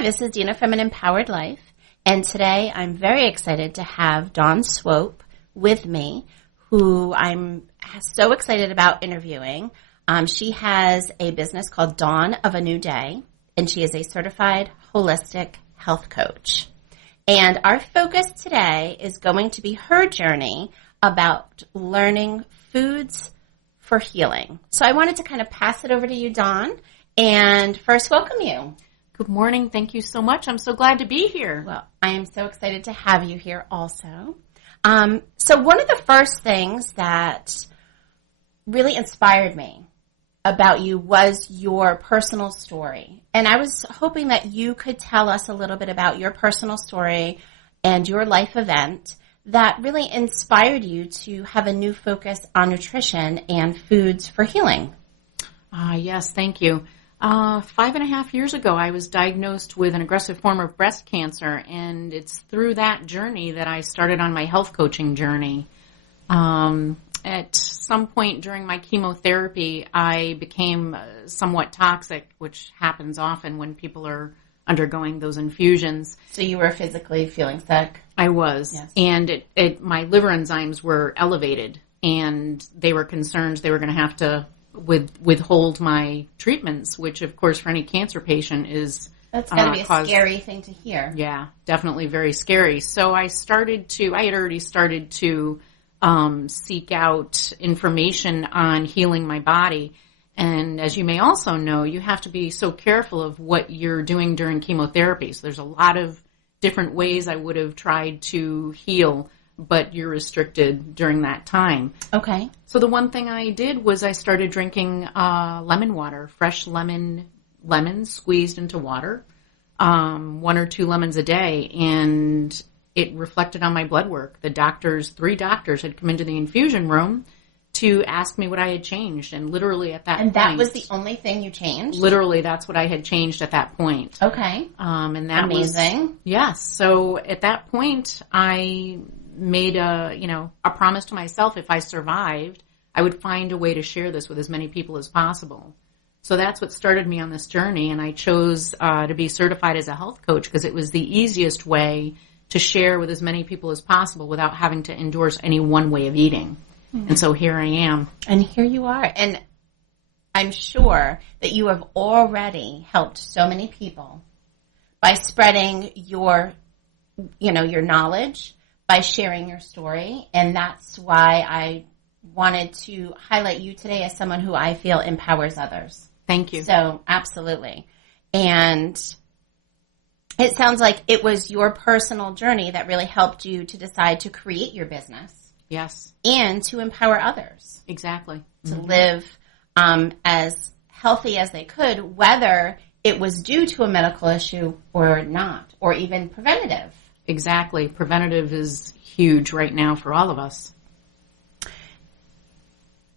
Hi, this is Dina from An Empowered Life, and today I'm very excited to have Dawn Swope with me, who I'm so excited about interviewing. She has a business called Dawn of a New Day, and she is a certified holistic health coach. And our focus today is going to be her journey about learning foods for healing. So I wanted to kind of pass it over to you, Dawn, and first welcome you. Good morning. Thank you so much. I'm so glad to be here. Well, I am so excited to have you here also. So one of the first things that really inspired me about you was your personal story. And I was hoping that you could tell us a little bit about your personal story and your life event that really inspired you to have a new focus on nutrition and foods for healing. Yes, thank you. 5.5 years ago, I was diagnosed with an aggressive form of breast cancer, and it's through that journey that I started on my health coaching journey. At some point during my chemotherapy, I became somewhat toxic, which happens often when people are undergoing those infusions. So you were physically feeling sick? I was. Yes. And my liver enzymes were elevated, and they were concerned they were going to have to withhold my treatments, which, of course, for any cancer patient is... That's got to be a scary thing to hear. Yeah, definitely very scary. So I had already started to seek out information on healing my body. And as you may also know, you have to be so careful of what you're doing during chemotherapy. So there's a lot of different ways I would have tried to heal, but you're restricted during that time. Okay. So the one thing I did was I started drinking lemon water, fresh lemons squeezed into water, 1 or 2 lemons a day, and it reflected on my blood work. 3 doctors had come into the infusion room to ask me what I had changed, and literally at that point... And that was the only thing you changed? Literally, that's what I had changed at that point. Okay. And that amazing. Yes. So at that point, I made a promise to myself. If I survived, I would find a way to share this with as many people as possible. So that's what started me on this journey, and I chose to be certified as a health coach because it was the easiest way to share with as many people as possible without having to endorse any one way of eating. And so here I am. And here you are. And I'm sure that you have already helped so many people by spreading your knowledge, by sharing your story. And that's why I wanted to highlight you today as someone who I feel empowers others. Thank you. So, absolutely. And it sounds like it was your personal journey that really helped you to decide to create your business. Yes. And to empower others. Exactly. To live as healthy as they could, whether it was due to a medical issue or not, or even preventative. Exactly. Preventative is huge right now for all of us.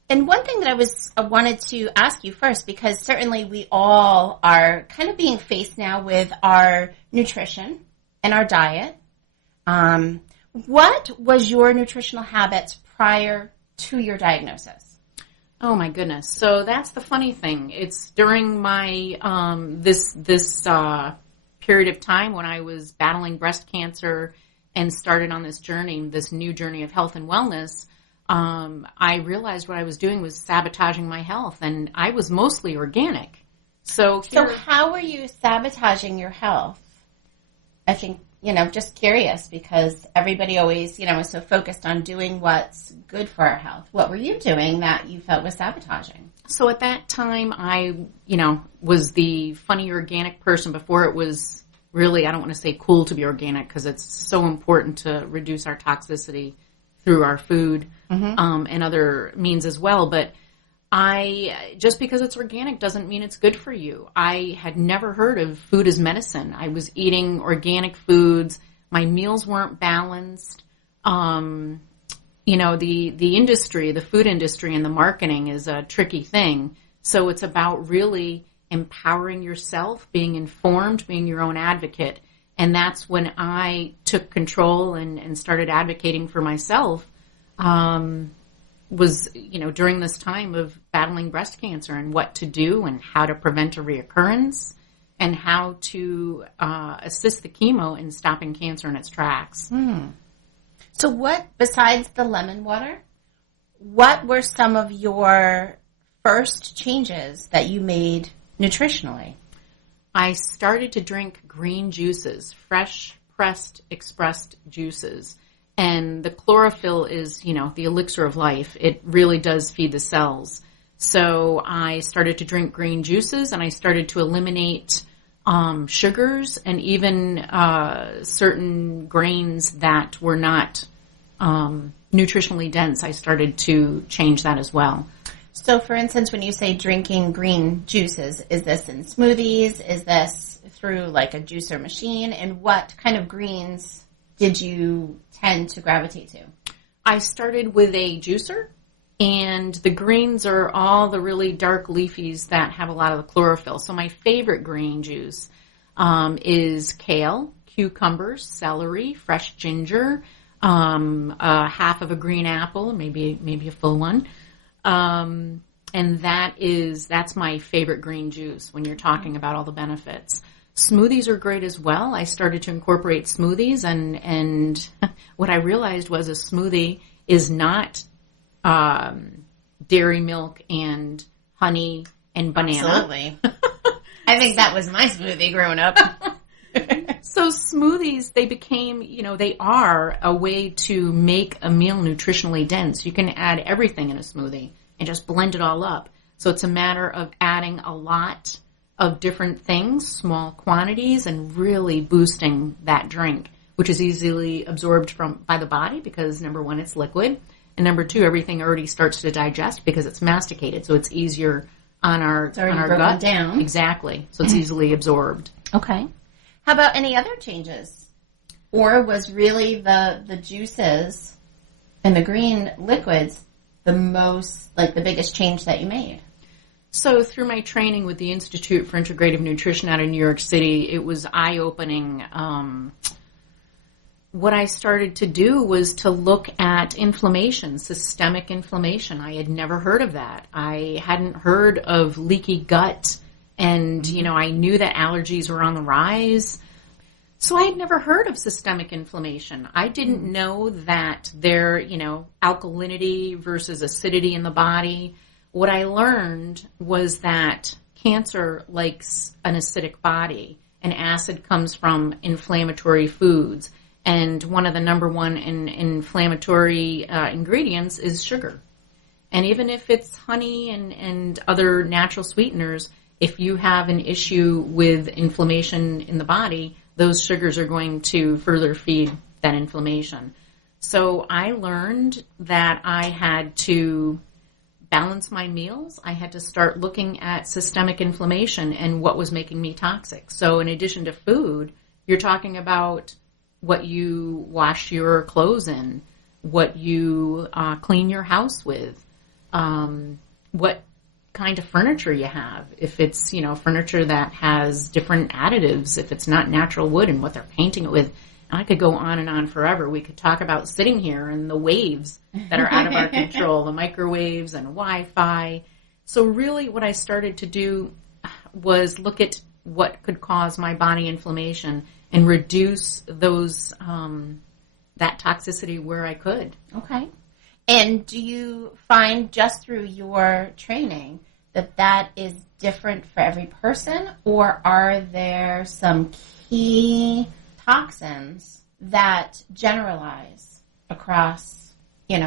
And one thing that I wanted to ask you first, because certainly we all are kind of being faced now with our nutrition and our diet. What was your nutritional habits prior to your diagnosis? Oh my goodness! So that's the funny thing. It's during my this period of time when I was battling breast cancer and started on this journey, this new journey of health and wellness. I realized what I was doing was sabotaging my health, and I was mostly organic. So how were you sabotaging your health? I think, just curious, because everybody always, is so focused on doing what's good for our health. What were you doing that you felt was sabotaging? So at that time, I, was the funny organic person before it was really, I don't want to say cool to be organic because it's so important to reduce our toxicity through our food and other means as well. But just because it's organic doesn't mean it's good for you. I had never heard of food as medicine. I was eating organic foods. My meals weren't balanced. The industry, the food industry and the marketing is a tricky thing. So it's about really empowering yourself, being informed, being your own advocate. And that's when I took control and started advocating for myself, was, during this time of battling breast cancer and what to do and how to prevent a reoccurrence and how to assist the chemo in stopping cancer in its tracks. So what, besides the lemon water, what were some of your first changes that you made nutritionally? I started to drink green juices, fresh, pressed, expressed juices. And the chlorophyll is, the elixir of life. It really does feed the cells. So I started to drink green juices, and I started to eliminate sugars and even certain grains that were not nutritionally dense. I started to change that as well. So, for instance, when you say drinking green juices, is this in smoothies? Is this through like a juicer machine? And what kind of greens did you tend to gravitate to? I started with a juicer, and the greens are all the really dark leafies that have a lot of the chlorophyll. So my favorite green juice is kale, cucumbers, celery, fresh ginger, half of a green apple, maybe a full one. And that's my favorite green juice when you're talking about all the benefits. Smoothies are great as well. I started to incorporate smoothies, and what I realized was a smoothie is not dairy milk and honey and banana. Absolutely. I think that was my smoothie growing up. So smoothies, they became, they are a way to make a meal nutritionally dense. You can add everything in a smoothie and just blend it all up. So it's a matter of adding a lot of different things, small quantities, and really boosting that drink, which is easily absorbed by the body because, number one, it's liquid, and number two, everything already starts to digest because it's masticated, so it's easier on our gut. Down. Exactly. So it's easily absorbed. Okay. How about any other changes? Or was really the juices and the green liquids the biggest change that you made? So through my training with the Institute for Integrative Nutrition out of New York City, it was eye-opening. What I started to do was to look at inflammation, systemic inflammation. I had never heard of that. I hadn't heard of leaky gut, and, I knew that allergies were on the rise. So I had never heard of systemic inflammation. I didn't know that there, alkalinity versus acidity in the body. What I learned was that cancer likes an acidic body, and acid comes from inflammatory foods. And one of the number one inflammatory ingredients is sugar. And even if it's honey and other natural sweeteners, if you have an issue with inflammation in the body, those sugars are going to further feed that inflammation. So I learned that I had to balance my meals. I had to start looking at systemic inflammation and what was making me toxic. So in addition to food, you're talking about what you wash your clothes in, what you clean your house with, what kind of furniture you have. If it's, furniture that has different additives, if it's not natural wood and what they're painting it with. I could go on and on forever. We could talk about sitting here and the waves that are out of our control, the microwaves and Wi-Fi. So really what I started to do was look at what could cause my body inflammation and reduce those that toxicity where I could. Okay. And do you find just through your training that is different for every person, or are there some key toxins that generalize across,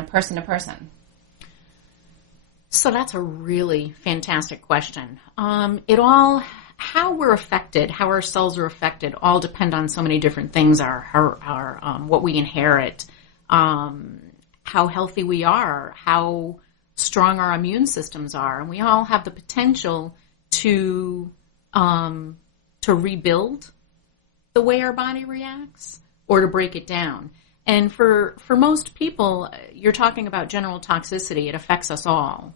person to person? So that's a really fantastic question. How we're affected, how our cells are affected, all depend on so many different things. Our what we inherit, how healthy we are, how strong our immune systems are, and we all have the potential to rebuild the way our body reacts or to break it down. And for most people, you're talking about general toxicity. It affects us all.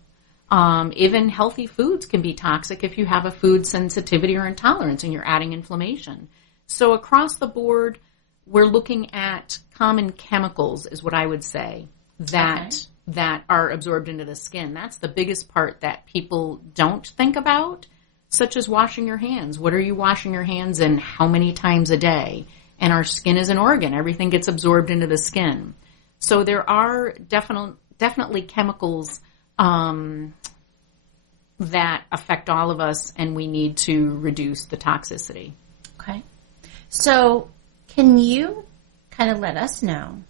Even healthy foods can be toxic if you have a food sensitivity or intolerance and you're adding inflammation. So across the board, we're looking at common chemicals is what I would say that are absorbed into the skin. That's the biggest part that people don't think about. such as washing your hands. What are you washing your hands in? How many times a day? And our skin is an organ. Everything gets absorbed into the skin. So there are definitely chemicals that affect all of us, and we need to reduce the toxicity. Okay. So can you kind of let us know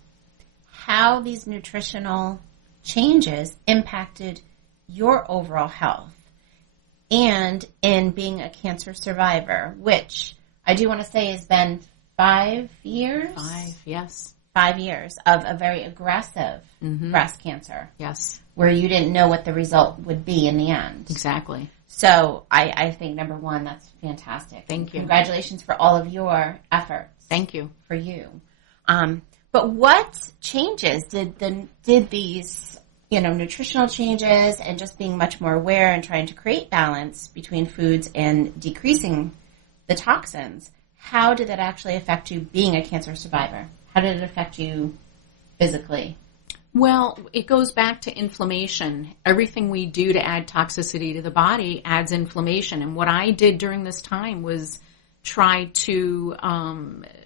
how these nutritional changes impacted your overall health and in being a cancer survivor, which I do want to say has been 5 years? 5, yes. 5 years of a very aggressive breast cancer. Yes. Where you didn't know what the result would be in the end. Exactly. So I think, number one, that's fantastic. Thank you. Congratulations for all of your efforts. Thank you. For you. But what changes did these, nutritional changes and just being much more aware and trying to create balance between foods and decreasing the toxins, how did that actually affect you being a cancer survivor? How did it affect you physically? Well, it goes back to inflammation. Everything we do to add toxicity to the body adds inflammation. And what I did during this time was try to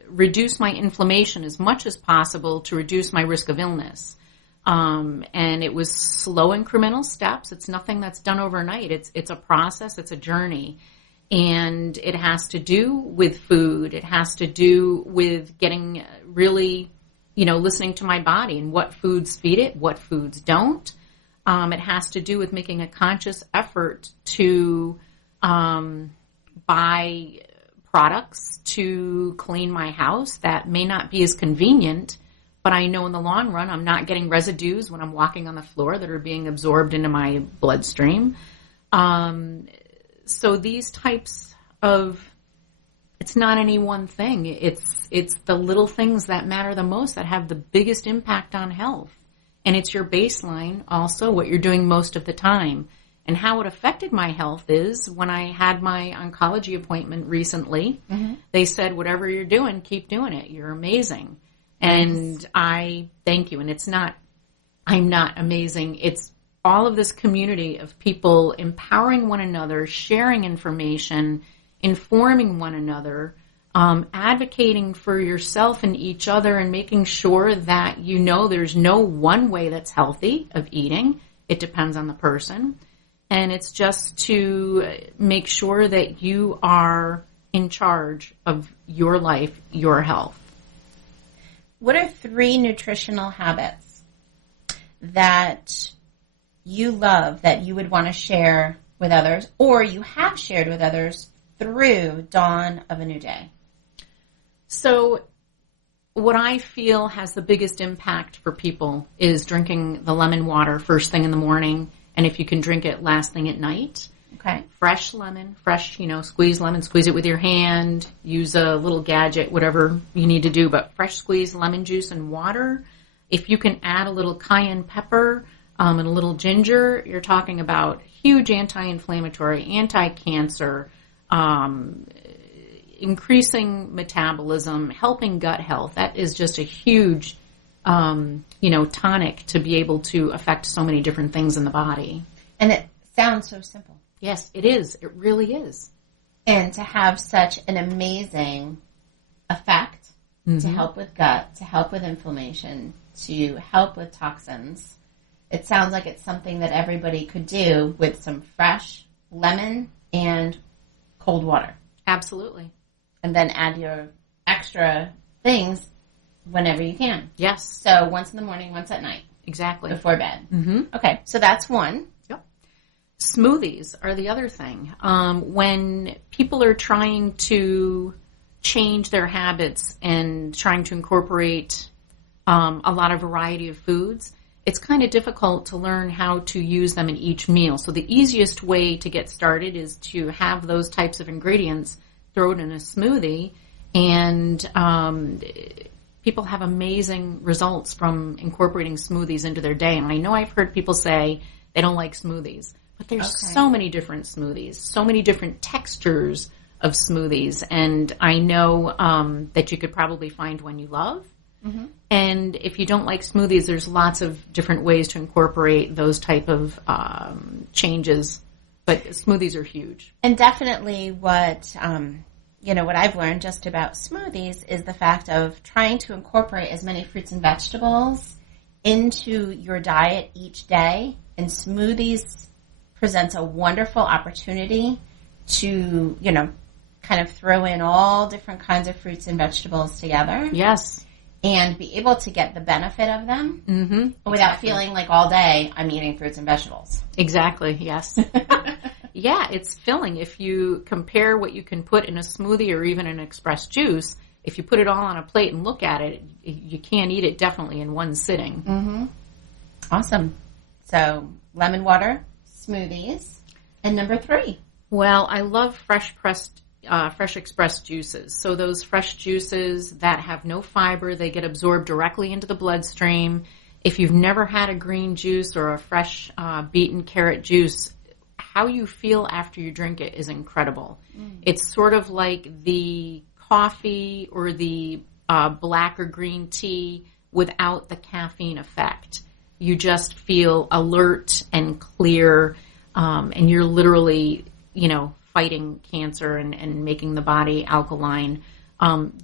reduce my inflammation as much as possible to reduce my risk of illness. And it was slow incremental steps. It's nothing that's done overnight. It's a process. It's a journey. And it has to do with food. It has to do with getting really, listening to my body and what foods feed it, what foods don't. It has to do with making a conscious effort to buy products to clean my house that may not be as convenient, but I know in the long run I'm not getting residues when I'm walking on the floor that are being absorbed into my bloodstream. So these types of, it's not any one thing. It's the little things that matter the most that have the biggest impact on health. And it's your baseline also, what you're doing most of the time. And how it affected my health is when I had my oncology appointment recently, they said, whatever you're doing, keep doing it. You're amazing. And I thank you. And I'm not amazing. It's all of this community of people empowering one another, sharing information, informing one another, advocating for yourself and each other, and making sure that there's no one way that's healthy of eating. It depends on the person. And it's just to make sure that you are in charge of your life, your health. What are 3 nutritional habits that you love that you would want to share with others, or you have shared with others through Dawn of a New Day? So what I feel has the biggest impact for people is drinking the lemon water first thing in the morning, and if you can drink it last thing at night. Okay. Fresh lemon, squeeze lemon, squeeze it with your hand, use a little gadget, whatever you need to do, but fresh squeezed lemon juice and water. If you can add a little cayenne pepper and a little ginger, you're talking about huge anti-inflammatory, anti-cancer, increasing metabolism, helping gut health. That is just a huge, tonic to be able to affect so many different things in the body. And it sounds so simple. Yes, it is. It really is. And to have such an amazing effect to help with gut, to help with inflammation, to help with toxins. It sounds like it's something that everybody could do with some fresh lemon and cold water. Absolutely. And then add your extra things whenever you can. Yes. So once in the morning, once at night. Exactly. Before bed. Okay, so that's one. Yep. Smoothies are the other thing. When people are trying to change their habits and trying to incorporate a lot of variety of foods, it's kind of difficult to learn how to use them in each meal. So the easiest way to get started is to have those types of ingredients, throw it in a smoothie, and people have amazing results from incorporating smoothies into their day. And I know I've heard people say they don't like smoothies, but there's so many different smoothies, so many different textures of smoothies. And I know that you could probably find one you love. And if you don't like smoothies, there's lots of different ways to incorporate those type of changes But smoothies are huge. And definitely what I've learned just about smoothies is the fact of trying to incorporate as many fruits and vegetables into your diet each day. And smoothies presents a wonderful opportunity to, kind of throw in all different kinds of fruits and vegetables together. Yes. And be able to get the benefit of them without feeling like all day I'm eating fruits and vegetables. Exactly, yes. Yeah, it's filling. If you compare what you can put in a smoothie or even an express juice, if you put it all on a plate and look at it, you can't eat it definitely in one sitting. Mm-hmm. Awesome. So, lemon water, smoothies, and number 3. Well, I love fresh express juices. So those fresh juices that have no fiber, they get absorbed directly into the bloodstream. If you've never had a green juice or a fresh beaten carrot juice, how you feel after you drink it is incredible. It's sort of like the coffee or the black or green tea without the caffeine effect. You just feel alert and clear, and you're literally, fighting cancer and making the body alkaline.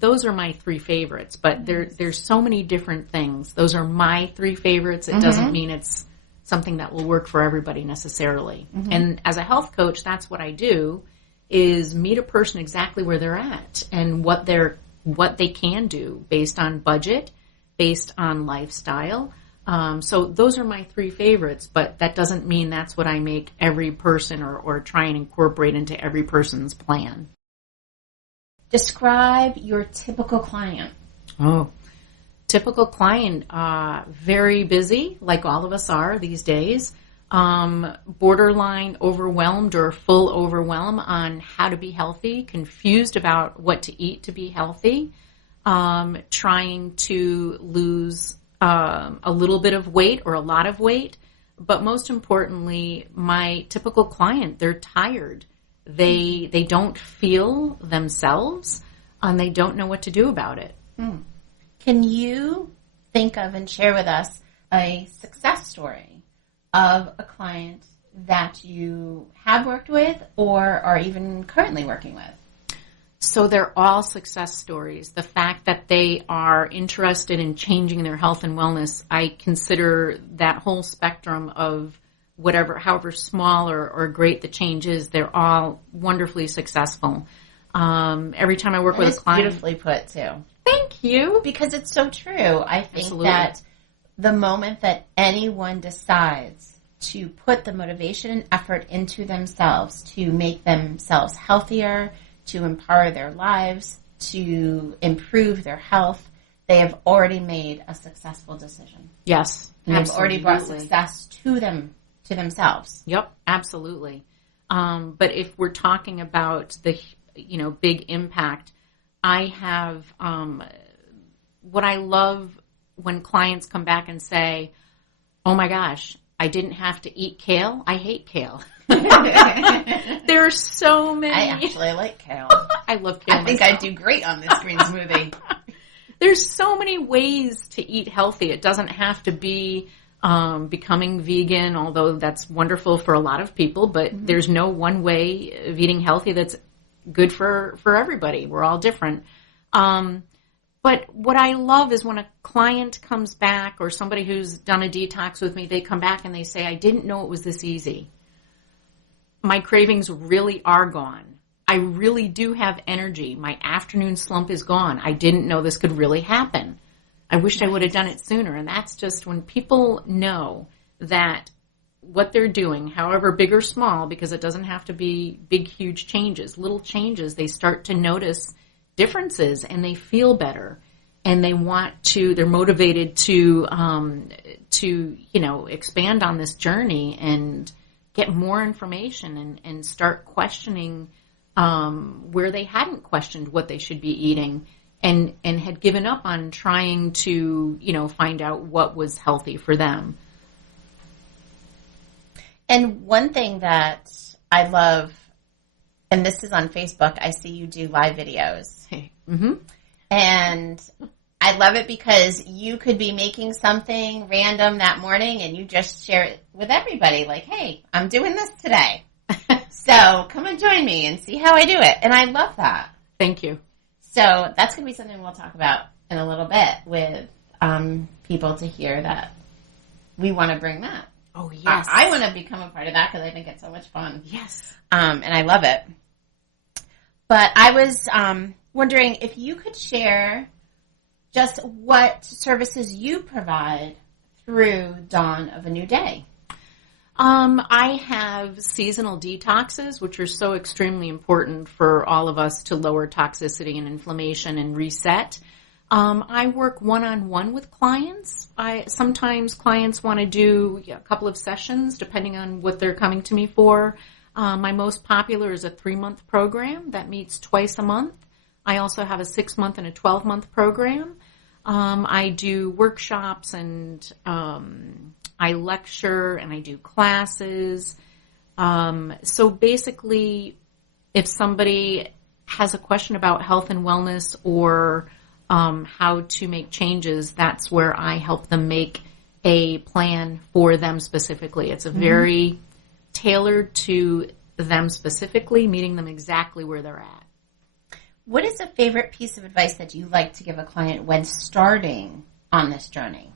Those are my 3 favorites, but there's so many different things. Those are my 3 favorites. It doesn't mean it's something that will work for everybody necessarily. And as a health coach, that's what I do, is meet a person exactly where they're at and what they can do based on budget, based on lifestyle. So those are my 3 favorites, but that doesn't mean that's what I make every person or try and incorporate into every person's plan. Describe your typical client. Oh, typical client, very busy, like all of us are these days, borderline overwhelmed or full overwhelm on how to be healthy, confused about what to eat to be healthy, trying to lose a little bit of weight or a lot of weight. But most importantly, my typical client, they're tired. They don't feel themselves, and they don't know what to do about it. Can you think of and share with us a success story of a client that you have worked with or are even currently working with? So they're all success stories. The fact that they are interested in changing their health and wellness, I consider that whole spectrum of however small or great the change is, they're all wonderfully successful. Every time I work with a client. Beautifully put, too. Thank you. Because it's so true. I think Absolutely. that the moment that anyone decides to put the motivation and effort into themselves to make themselves healthier, to empower their lives, to improve their health, they have already made a successful decision. Yes. And have already brought success to themselves. Yep, absolutely. But if we're talking about the, big impact, I have, what I love when clients come back and say, oh my gosh, I didn't have to eat kale. I hate kale. There are so many. I actually like kale. I love kale. I think I'd do great on this green smoothie. There's so many ways to eat healthy. It doesn't have to be becoming vegan, although that's wonderful for a lot of people, but there's no one way of eating healthy that's good for everybody. We're all different. But what I love is when a client comes back or somebody who's done a detox with me, they come back and they say, I didn't know it was this easy. My cravings really are gone. I really do have energy. My afternoon slump is gone. I didn't know this could really happen. I wished I would have done it sooner. And that's just when people know that what they're doing, however big or small, because it doesn't have to be big, huge changes, little changes, they start to notice differences and they feel better. And they're motivated to expand on this journey and get more information and start questioning where they hadn't questioned what they should be eating and had given up on trying to, find out what was healthy for them. And one thing that I love, and this is on Facebook, I see you do live videos. Mm-hmm. And I love it because you could be making something random that morning and you just share it with everybody. Like, hey, I'm doing this today. So come and join me and see how I do it. And I love that. Thank you. So that's going to be something we'll talk about in a little bit with people to hear that we want to bring that. Oh, yes. I want to become a part of that because I think it's so much fun. Yes. And I love it. But I was wondering if you could share just what services you provide through Dawn of a New Day. I have seasonal detoxes, which are so extremely important for all of us to lower toxicity and inflammation and reset. I work one-on-one with clients. Sometimes clients want to do a couple of sessions depending on what they're coming to me for. My most popular is a 3-month program that meets twice a month. I also have a 6-month and a 12-month program. I do workshops and I lecture and I do classes. So basically, if somebody has a question about health and wellness or how to make changes, that's where I help them make a plan for them specifically. It's a very tailored to them specifically, meeting them exactly where they're at. What is a favorite piece of advice that you like to give a client when starting on this journey?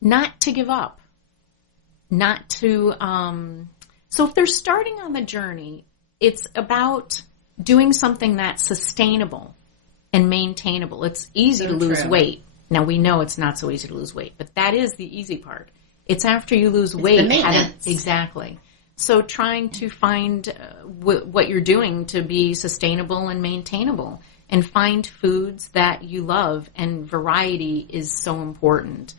Not to give up. Not to, so if they're starting on the journey, it's about doing something that's sustainable and maintainable. It's easy to lose weight. Now, we know it's not so easy to lose weight, but that is the easy part. It's after you lose weight. The maintenance. Exactly. So trying to find what you're doing to be sustainable and maintainable and find foods that you love, and variety is so important.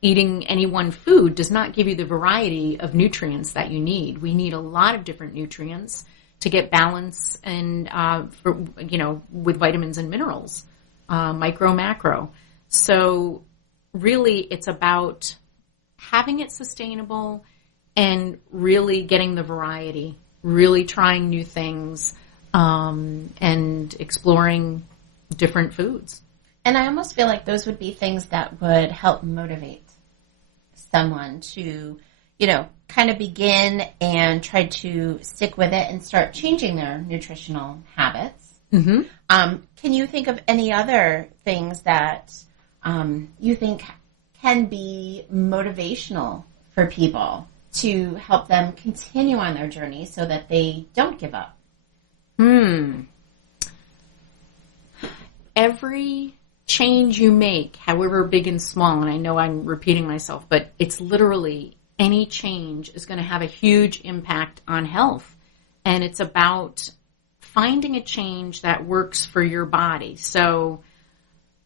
Eating any one food does not give you the variety of nutrients that you need. We need a lot of different nutrients to get balance and with vitamins and minerals, micro, macro. So really it's about having it sustainable and really getting the variety, really trying new things, and exploring different foods. And I almost feel like those would be things that would help motivate someone to, kind of begin and try to stick with it and start changing their nutritional habits. Can you think of any other things that you think can be motivational for people to help them continue on their journey so that they don't give up? Every change you make, however big and small, and I know I'm repeating myself, but it's literally any change is going to have a huge impact on health. And it's about finding a change that works for your body. So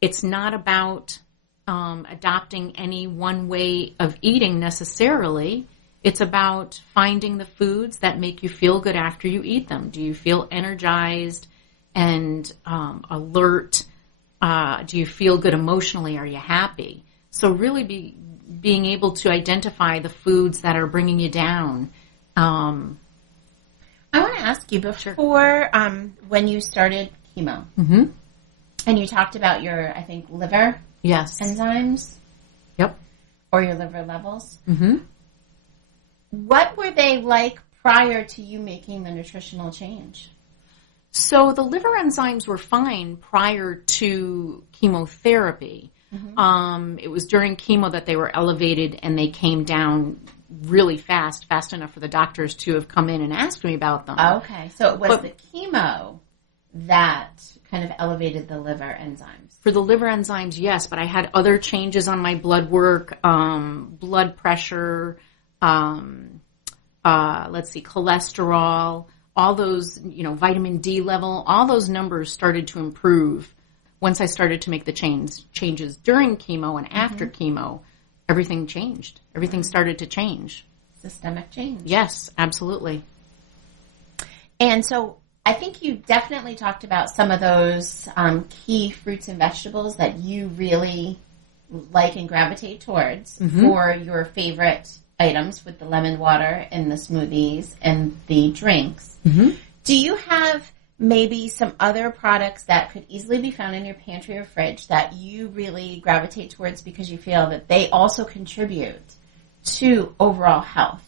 it's not about adopting any one way of eating necessarily. It's about finding the foods that make you feel good after you eat them. Do you feel energized and alert? Do you feel good emotionally? Are you happy? So really being able to identify the foods that are bringing you down. I want to ask you, before when you started chemo, and you talked about your, I think, liver enzymes? Yep. Or your liver levels? What were they like prior to you making the nutritional change? So the liver enzymes were fine prior to chemotherapy. It was during chemo that they were elevated and they came down really fast enough for the doctors to have come in and asked me about them. Okay, so it was the chemo that kind of elevated the liver enzymes. For the liver enzymes, yes, but I had other changes on my blood work, blood pressure, cholesterol, all those, vitamin D level, all those numbers started to improve once I started to make the changes during chemo and after chemo. Everything changed. Everything started to change. Systemic change. Yes, absolutely. And so I think you definitely talked about some of those key fruits and vegetables that you really like and gravitate towards for your favorite items, with the lemon water and the smoothies and the drinks. Do you have maybe some other products that could easily be found in your pantry or fridge that you really gravitate towards because you feel that they also contribute to overall health?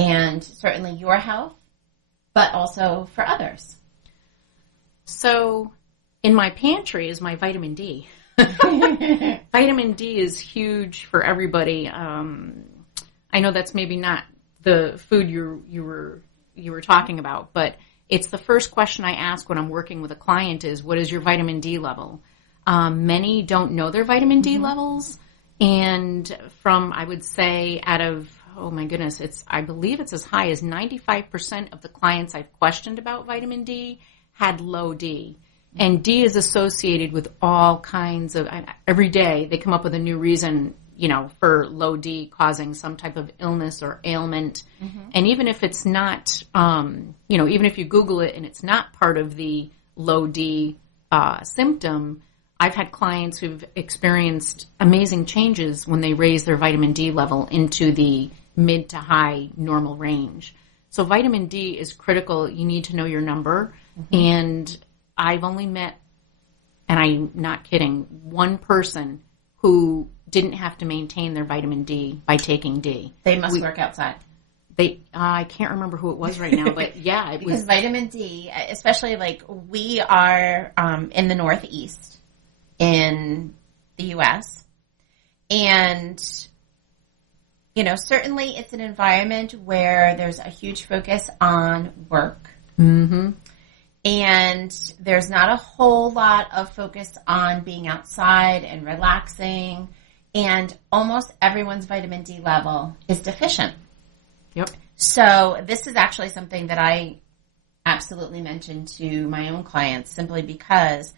and certainly your health, but also for others? So in my pantry is my vitamin D. Vitamin D is huge for everybody. I know that's maybe not the food you were talking about, but it's the first question I ask when I'm working with a client is, what is your vitamin D level? Many don't know their vitamin D levels, and from, I would say, out of, oh my goodness, I believe it's as high as 95% of the clients I've questioned about vitamin D had low D. And D is associated with all kinds of, every day they come up with a new reason, for low D causing some type of illness or ailment. And even if it's not, even if you Google it and it's not part of the low D symptom, I've had clients who've experienced amazing changes when they raise their vitamin D level into the mid to high normal range. So vitamin D is critical. You need to know your number. And I've only met, and I'm not kidding, one person who didn't have to maintain their vitamin D by taking D. They must work outside. I can't remember who it was right now, but yeah, it because was. Vitamin D, especially we are in the Northeast in the U.S., and certainly it's an environment where there's a huge focus on work. And there's not a whole lot of focus on being outside and relaxing. And almost everyone's vitamin D level is deficient. Yep. So this is actually something that I absolutely mention to my own clients, simply because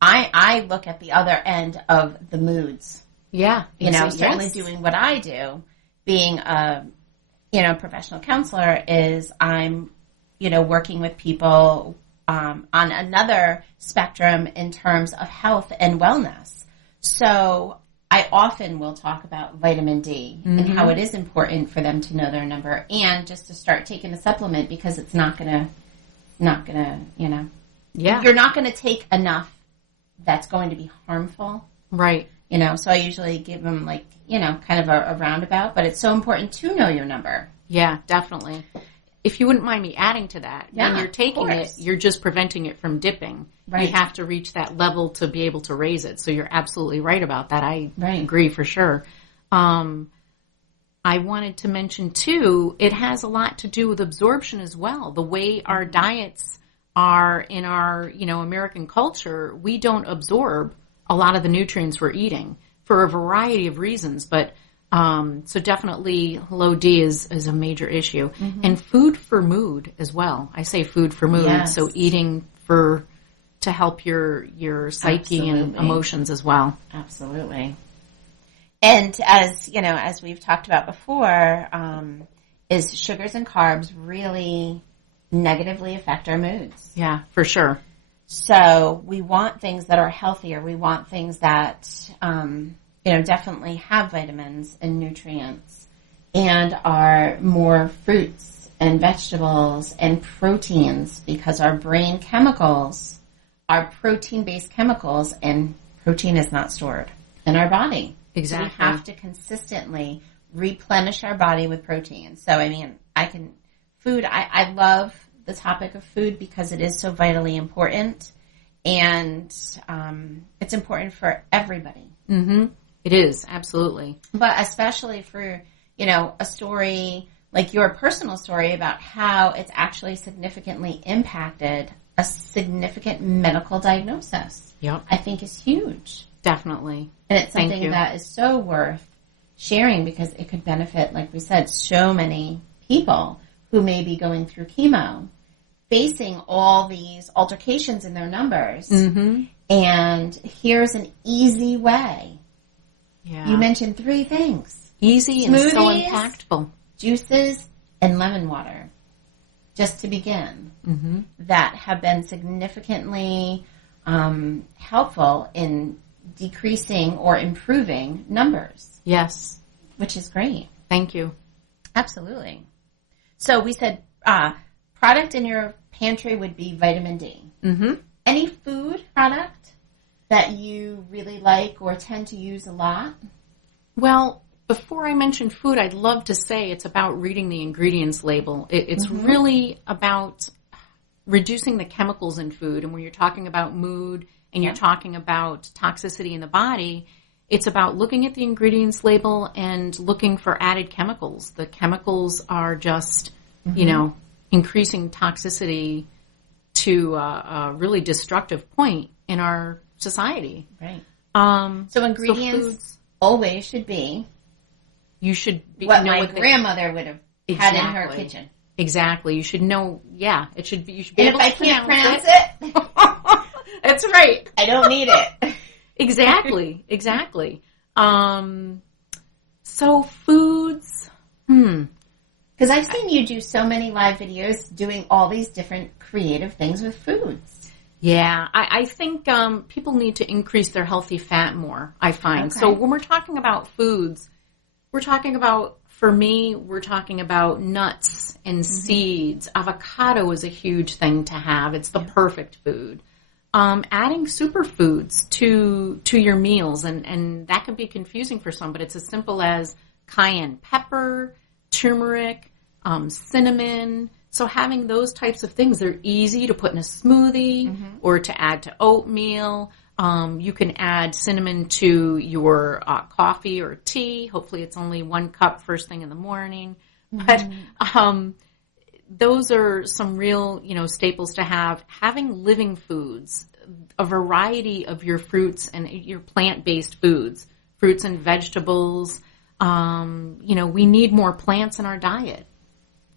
I look at the other end of the moods. Yeah. Certainly doing what I do, being a, professional counselor, is I'm, working with people on another spectrum in terms of health and wellness. So I often will talk about vitamin D and how it is important for them to know their number, and just to start taking the supplement, because it's not gonna, you're not gonna take enough that's going to be harmful. Right. So I usually give them kind of a roundabout, but it's so important to know your number. Yeah, definitely. If you wouldn't mind me adding to that, when you're taking it, you're just preventing it from dipping. Right. You have to reach that level to be able to raise it. So you're absolutely right about that. I agree for sure. I wanted to mention, too, it has a lot to do with absorption as well. The way our diets are in our, American culture, we don't absorb a lot of the nutrients we're eating for a variety of reasons. But so definitely low D is a major issue. And food for mood as well. I say food for mood. Yes. So eating to help your psyche and emotions as well. Absolutely. And as we've talked about before, is sugars and carbs really negatively affect our moods. Yeah, for sure. So we want things that are healthier. We want things that, definitely have vitamins and nutrients, and are more fruits and vegetables and proteins, because our brain chemicals are protein-based chemicals, and protein is not stored in our body. Exactly. So we have to consistently replenish our body with protein. So, I love the topic of food because it is so vitally important, and it's important for everybody. It is, absolutely. But especially for, a story like your personal story about how it's actually significantly impacted a significant medical diagnosis. Yep. I think is huge. Definitely. And it's something that is so worth sharing, because it could benefit, like we said, so many people who may be going through chemo, facing all these altercations in their numbers. And here's an easy way. Yeah. You mentioned 3 things. Easy and so impactful. Juices and lemon water, just to begin, that have been significantly helpful in decreasing or improving numbers. Yes. Which is great. Thank you. Absolutely. So we said product in your pantry would be vitamin D. Any food product that you really like or tend to use a lot? Well, before I mention food, I'd love to say it's about reading the ingredients label. It's really about reducing the chemicals in food. And when you're talking about mood and you're talking about toxicity in the body, it's about looking at the ingredients label and looking for added chemicals. The chemicals are just, increasing toxicity to a really destructive point in our society. Right. So ingredients always should be. You should be, what my grandmother would have had in her kitchen. Exactly. You should know. Yeah, it should be. You should be and able if to I can't pronounce it. That's right. I don't need it. Exactly. So foods. Because I've seen you do so many live videos doing all these different creative things with foods. Yeah, I think people need to increase their healthy fat more, I find. Okay. So when we're talking about foods, we're talking about, for me, we're talking about nuts and seeds. Avocado is a huge thing to have. It's the perfect food. Adding superfoods to your meals, and that can be confusing for some, but it's as simple as cayenne pepper, turmeric, cinnamon. So having those types of things, they're easy to put in a smoothie or to add to oatmeal. You can add cinnamon to your coffee or tea. Hopefully it's only 1 cup first thing in the morning. But those are some real, staples to have. Having living foods, a variety of your fruits and your plant-based foods, fruits and vegetables. We need more plants in our diet.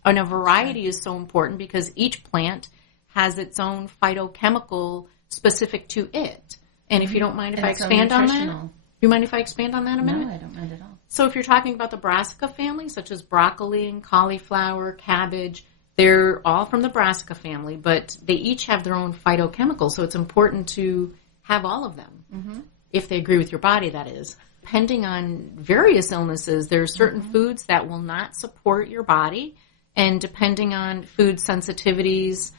And a variety is so important because each plant has its own phytochemical specific to it. And if you don't mind if I expand on that? You mind if I expand on that a minute? No, I don't mind at all. So if you're talking about the brassica family, such as broccoli and cauliflower, cabbage, they're all from the brassica family, but they each have their own phytochemicals. So it's important to have all of them, if they agree with your body, that is. Depending on various illnesses, there are certain foods that will not support your body. And depending on food sensitivities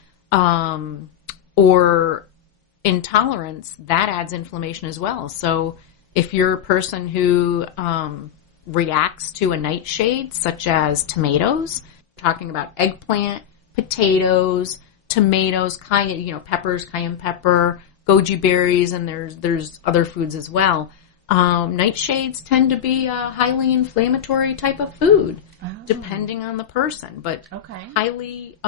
or intolerance, that adds inflammation as well. So if you're a person who reacts to a nightshade, such as tomatoes, talking about eggplant, potatoes, tomatoes, peppers, cayenne pepper, goji berries, and there's other foods as well. Nightshades tend to be a highly inflammatory type of food, depending on the person, but highly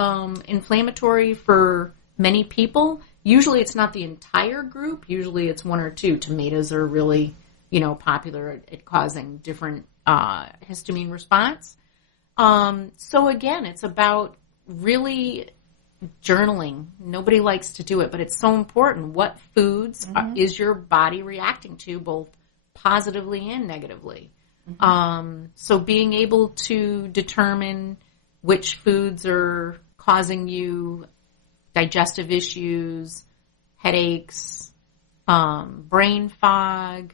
inflammatory for many people. Usually it's not the entire group. Usually it's 1 or 2. Tomatoes are really, popular at causing different histamine response. So again, it's about really journaling. Nobody likes to do it, but it's so important. What foods is your body reacting to, both positively and negatively? So being able to determine which foods are causing you digestive issues, headaches, brain fog,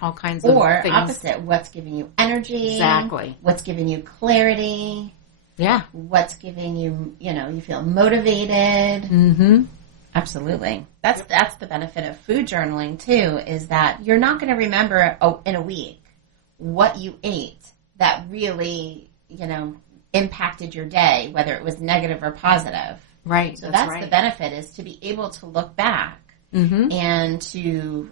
all kinds of things. Or opposite, what's giving you energy? Exactly. What's giving you clarity? Yeah. What's giving you, you feel motivated? Absolutely. That's the benefit of food journaling too, is that you're not going to remember in a week what you ate that really, impacted your day, whether it was negative or positive. Right. So that's the benefit, is to be able to look back and to,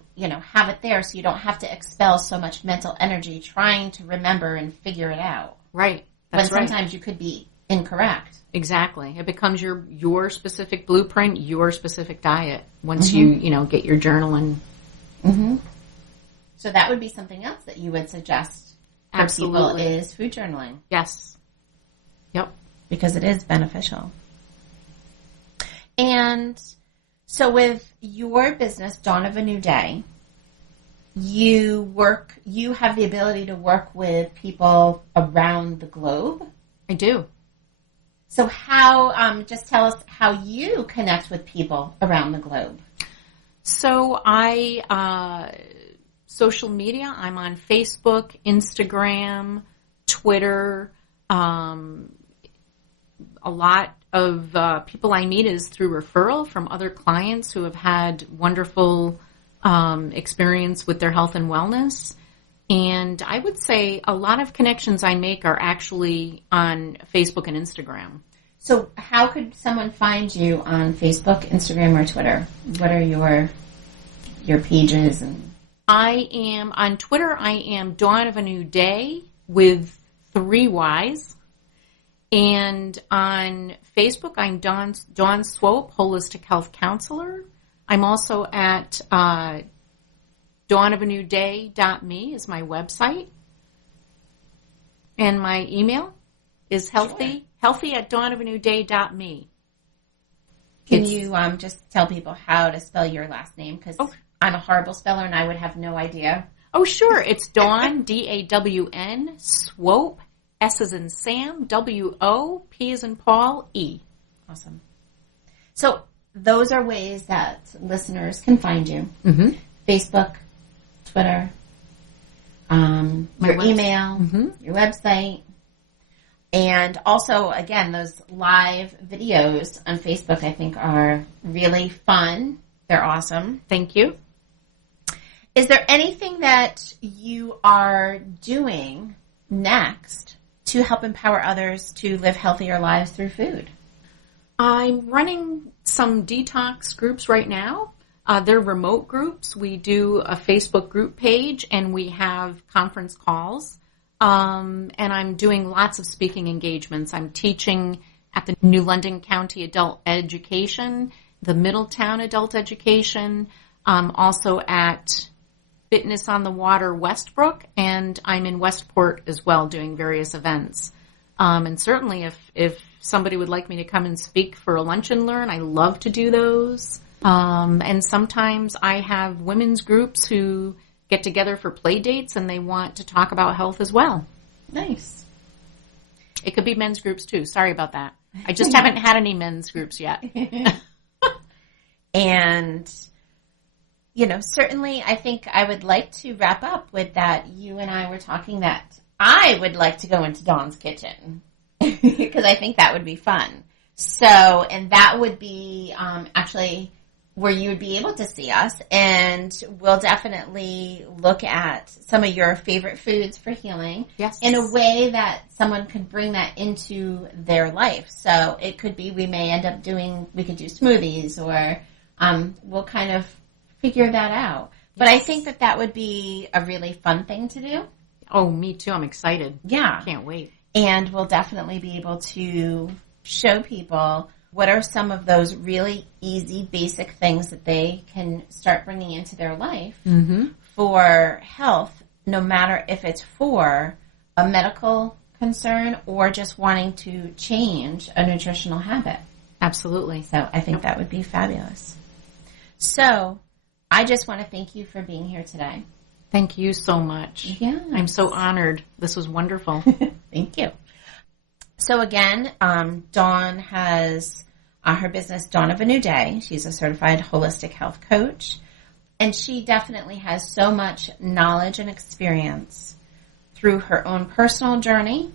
have it there so you don't have to expel so much mental energy trying to remember and figure it out. Right. That's when sometimes you could be incorrect. Exactly. It becomes your specific blueprint, your specific diet once you get your journal and So that would be something else that you would suggest for people, is food journaling. Yes. Yep. Because it is beneficial. And so with your business, Dawn of a New Day, you have the ability to work with people around the globe? I do. So how, just tell us how you connect with people around the globe. So social media, I'm on Facebook, Instagram, Twitter. A lot of people I meet is through referral from other clients who have had wonderful experience with their health and wellness. And I would say a lot of connections I make are actually on Facebook and Instagram. So how could someone find you on Facebook, Instagram, or Twitter? What are your pages? And I am on Twitter. I am Dawn of a New Day with 3 Y's. And on Facebook, I'm Dawn Swope, Holistic Health Counselor. I'm also at dawnofenewday.me is my website. And my email is healthy at dawnofenewday.me. Can you just tell people how to spell your last name? Because I'm a horrible speller and I would have no idea. Oh, sure. It's Dawn, D-A-W-N, Swope, S as in Sam, W-O, P as in Paul, E. Awesome. So those are ways that listeners can find you. Mm-hmm. Facebook, Twitter, your email, your website. And also, again, those live videos on Facebook I think are really fun. They're awesome. Thank you. Is there anything that you are doing next to help empower others to live healthier lives through food? I'm running some detox groups right now. They're remote groups. We do a Facebook group page and we have conference calls. And I'm doing lots of speaking engagements. I'm teaching at the New London County Adult Education, the Middletown Adult Education, also at Fitness on the Water Westbrook, and I'm in Westport as well doing various events. And certainly if somebody would like me to come and speak for a lunch and learn, I love to do those. And sometimes I have women's groups who get together for play dates and they want to talk about health as well. Nice. It could be men's groups too. Sorry about that. I just haven't had any men's groups yet. And, certainly I think I would like to wrap up with that. You and I were talking that I would like to go into Dawn's kitchen because I think that would be fun. So, and that would be actually where you would be able to see us, and we'll definitely look at some of your favorite foods for healing in a way that someone could bring that into their life. So it could be we could do smoothies, or we'll kind of figure that out. But I think that would be a really fun thing to do. Oh, me too. I'm excited. Yeah. Can't wait. And we'll definitely be able to show people what are some of those really easy, basic things that they can start bringing into their life for health, no matter if it's for a medical concern or just wanting to change a nutritional habit. Absolutely. So I think that would be fabulous. So I just want to thank you for being here today. Thank you so much. Yeah. I'm so honored. This was wonderful. Thank you. So again, Dawn has her business, Dawn of a New Day. She's a certified holistic health coach. And she definitely has so much knowledge and experience through her own personal journey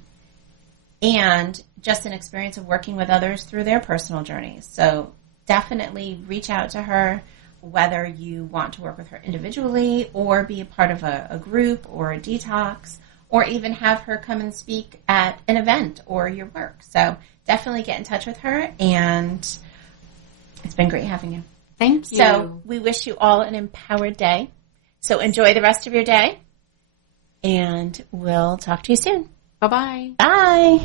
and just an experience of working with others through their personal journeys. So definitely reach out to her, whether you want to work with her individually or be a part of a group or a detox, or even have her come and speak at an event or your work. So definitely get in touch with her, and it's been great having you. Thank you. So we wish you all an empowered day. So enjoy the rest of your day, and we'll talk to you soon. Bye-bye. Bye.